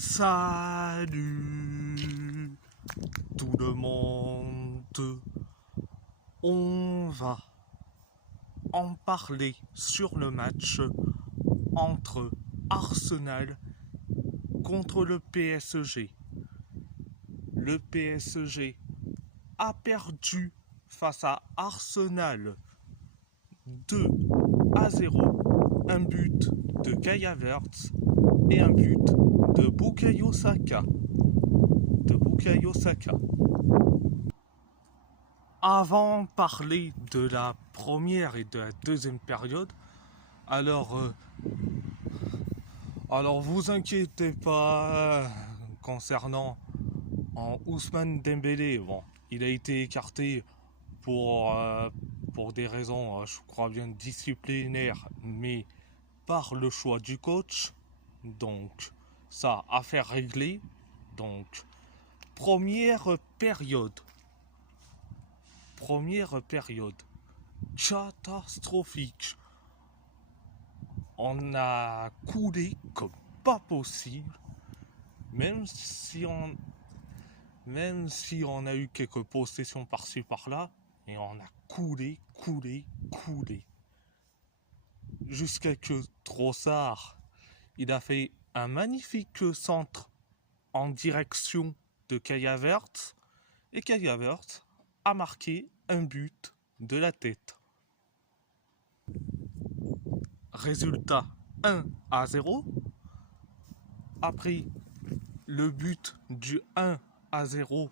Salut tout le monde, on va en parler sur le match entre Arsenal contre le PSG. Le PSG a perdu face à Arsenal 2-0, un but de Kai Havertz et un but de Bukayo Saka. Avant de parler de la première et de la deuxième période, alors vous inquiétez pas concernant Ousmane Dembélé. Bon, il a été écarté pour des raisons, je crois bien disciplinaires, mais par le choix du coach. Donc, ça, affaire réglée. Donc, première période catastrophique. On a coulé comme pas possible, même si on a eu quelques possessions par-ci par-là, et on a coulé. Jusqu'à que Trossard, il a fait un magnifique centre en direction de Kai Havertz, et Kai Havertz a marqué un but de la tête. Résultat 1-0. Après le but du 1-0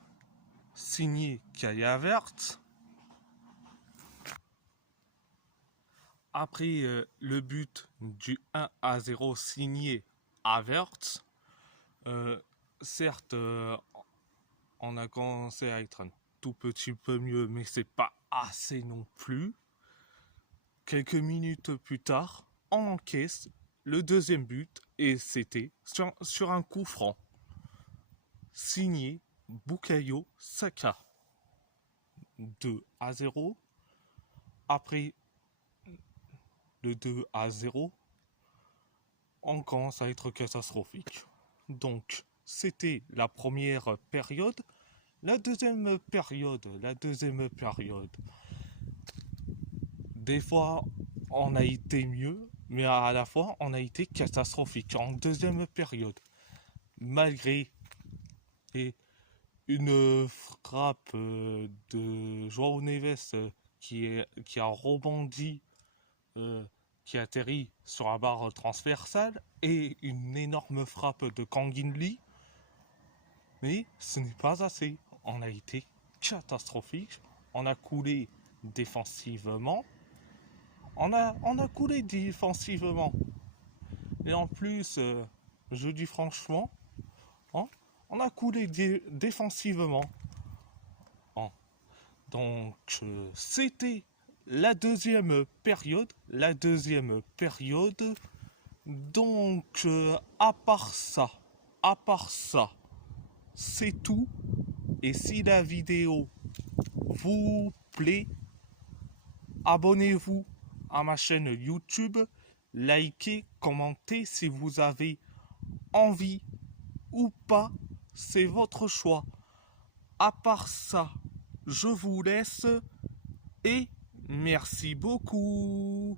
signé Kai Havertz. Après le but du 1-0 signé Havertz, certes, on a commencé à être un tout petit peu mieux, mais c'est pas assez non plus. Quelques minutes plus tard, on encaisse le deuxième but et c'était sur un coup franc signé Bukayo Saka. 2-0. Après le 2-0, on commence à être catastrophique. Donc, c'était la première période. La deuxième période. Des fois, on a été mieux, mais à la fois, on a été catastrophique en deuxième période. Malgré une frappe de João Neves qui a rebondi, qui atterrit sur la barre transversale, et une énorme frappe de Kangin Lee. Mais ce n'est pas assez. On a été catastrophique. On a coulé défensivement. Et en plus, je dis franchement, on a coulé défensivement. Donc, c'était la deuxième période. Donc, à part ça, c'est tout. Et si la vidéo vous plaît, abonnez-vous à ma chaîne YouTube, likez, commentez si vous avez envie ou pas, c'est votre choix. À part ça, je vous laisse et merci beaucoup.